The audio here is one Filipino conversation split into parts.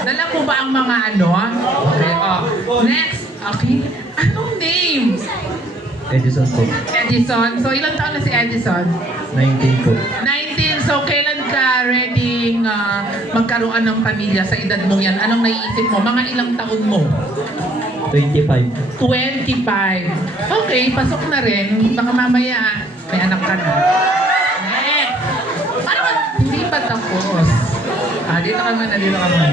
Dala po ba ang mga ano? Okay, next. Okay. Anong name? Edison po. Edison. So, ilang taon na si Edison? 19 po. 19. So, kailan ka ready magkaroon ng pamilya sa edad mong yan? Anong naiisip mo? Mga ilang taon mo? 25. 25. Okay, pasok na rin. Baka mamaya, may anak ka na. Next. Paano ba? Hindi pa tapos. Dito ka muna, dito ka muna.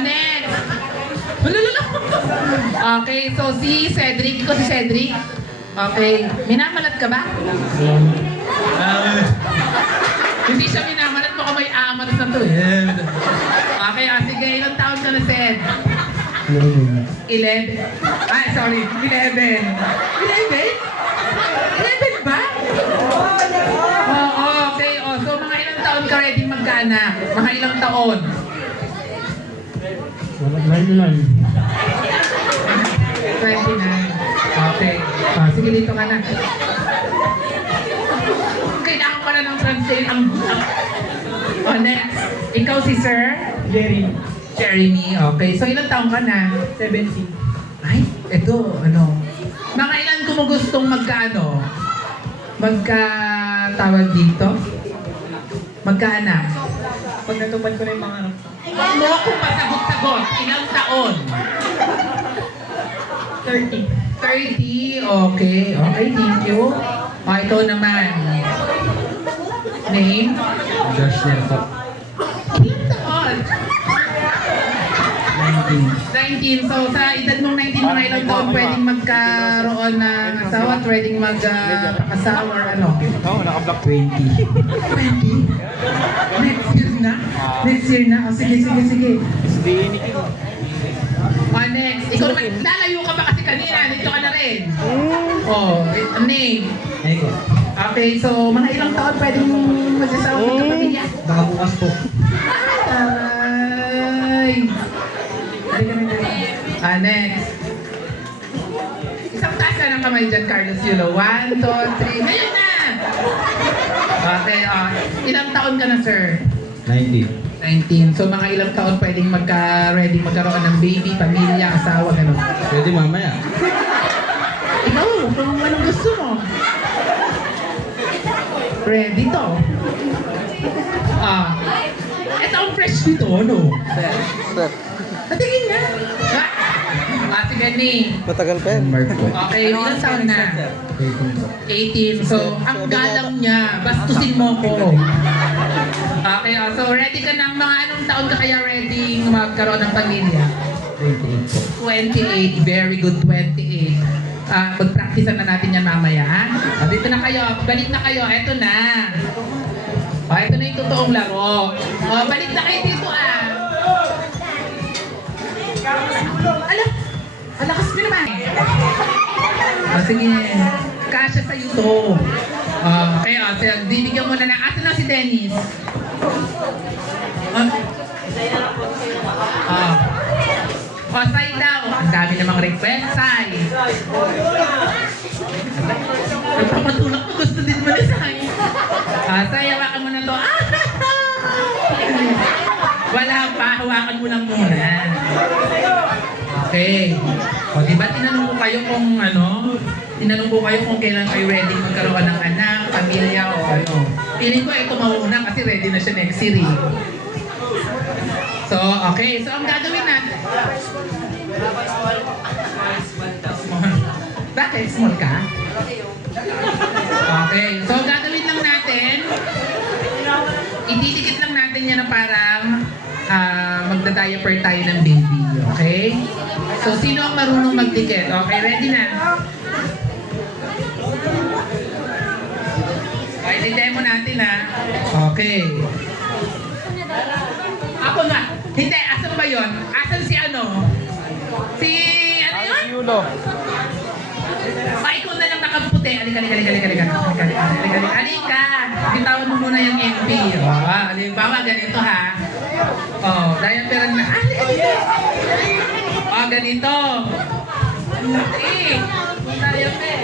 Next. Lululula. Okay, so si Cedric. Ikaw si Cedric. Okay. Minamalat ka ba? Hindi siya minamalat. Baka may amat na to. Okay, sige. Ilang taon ka na, Ced? 11. Sorry. 11. 11? 11 ba? Okay. So, mga ilang taon ka ready magkaanak? Mga ilang taon? 29. 29. Okay. Sige, dito ka na. Kailangan pala ng translate next. Ikaw si Sir? Jeremy. Okay. So, ilang taon ka na? 17. Ay, eto, ano. Mga ilan ko mo gustong magka-tawag dito? Magkaanak? Pag natupad ko na yung mga anak. Huwag mo akong pasagot-sagot. Ilang taon? 30. 30. Okay. Okay, thank you. Ito naman. Name? Josh Ner po. Ilang taon? 19. So, sa edad mong 19, mga ilang taon pwedeng magkaroon ng asawa at pwedeng magpakasawa or ano? Oo, naka-block 20. 20? Next year na? Next year na? Sige. Next. Ikaw naman, lalayo ka ba kasi kanina? Dito ka na rin. Name. Eko. Okay, so mga ilang taon pwedeng magsasawa ng kapamilya? Baka bukas po. Aray! Next. Isang taas ka ng kamay dyan, Carlos Yulo. 1, 2, 3. Ngayon na! Okay, ilang taon ka na, sir? 19. 19. So, mga ilang taon pwedeng ready magkaroon ng baby, pamilya, asawa, gano'n. Pwede mamaya. Ikaw, kung anong gusto mo. Ready to. Ito ang fresh dito, ano? Patingin nga. Sige, ni. Matagal pa yan. Mark po. Okay, ilang taon na? 18. So, ang galang niya, bastusin mo ko. Okay, so ready ka ng mga anong taon ka kaya ready magkaroon ng pamilya? 28 po. 28. Very good, 28. Mag-practice na natin yan mamaya, ha? Dito na kayo. Balik na kayo. Eto na. Ito na yung totoong laro. Balik na kayo dito, Alakas mo naman. Sige. Kasya sa'yo to. Okay, bibigyan mo na ng asan na si Dennis. Say daw. Ang dami namang request, Say. Nagpapatulak mo, gusto din mo na, Say. Say, hawakan mo na to. Wala pa, hawakan mo lang muna. Okay. Diba tinanong ko kayo kung kailan kayo ready magkaroon ng anak, pamilya o ano. Feeling ko ito mauna kasi ready na siya next year. So, okay. So, ang gagawin natin. Bakit? Small ka? Okay. So, ang gagawin lang natin, ididikit lang natin yan na parang magda-diaper tayo ng baby. Okay? So, sino ang marunong magdikit? Okay, ready na? Okay, i-demo natin, ha? Okay. Ako nga. Hindi, asan ba yun? Asan si ano? Si, ano yun? Yulo. Ikaw na lang nakaputi. Halika. Bitawan mo muna yung MP. Halimbawa, ganito, ha? Diaper na. Ganito. Diaper.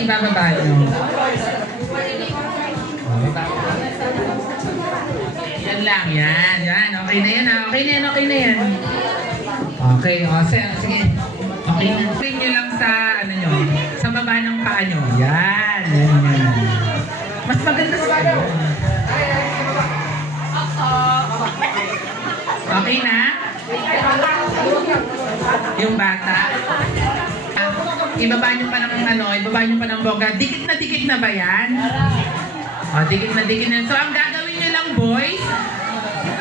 ibababa nyo. Yan lang, yan. Okay na yan, okay na yan. Okay, sige. Okay na. Pin nyo lang sa, sa baba ng paa nyo. Yan. Mas maganda sa ano. Okay na? Yung bata. Ibaba nyo pa ng bongga. Dikit na ba yan? Dikit na. So, ang gagawin nyo lang, boys,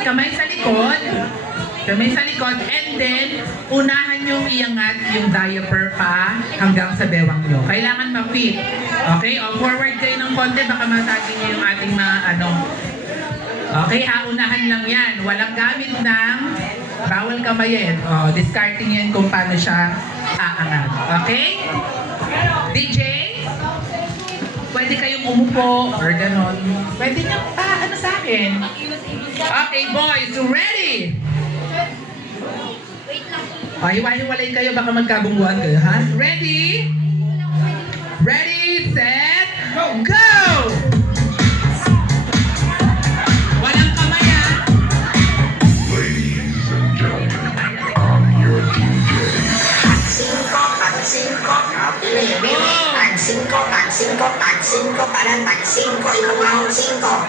kamay sa likod, and then, unahan yung iangat yung diaper pa hanggang sa bewang nyo. Kailangan ma-fit. Okay? Forward kayo ng konti, baka masagin nyo yung ating mga Okay, unahan lang yan. Walang gamit ng bawal kamayin. Discarding yan kung paano siya aangat. Okay? DJ? Pwede kayong umupo or ganon. Pwede nyo sa akin. Okay, boys, ready? Hiwa-hiwalay kayo, baka magkabungguan kayo, ha? Ready? Ready, set, go! Walang kamay, ha? Ladies and gentlemen, I'm your DJ. Tag 5, parang tag 5, ikaw 5.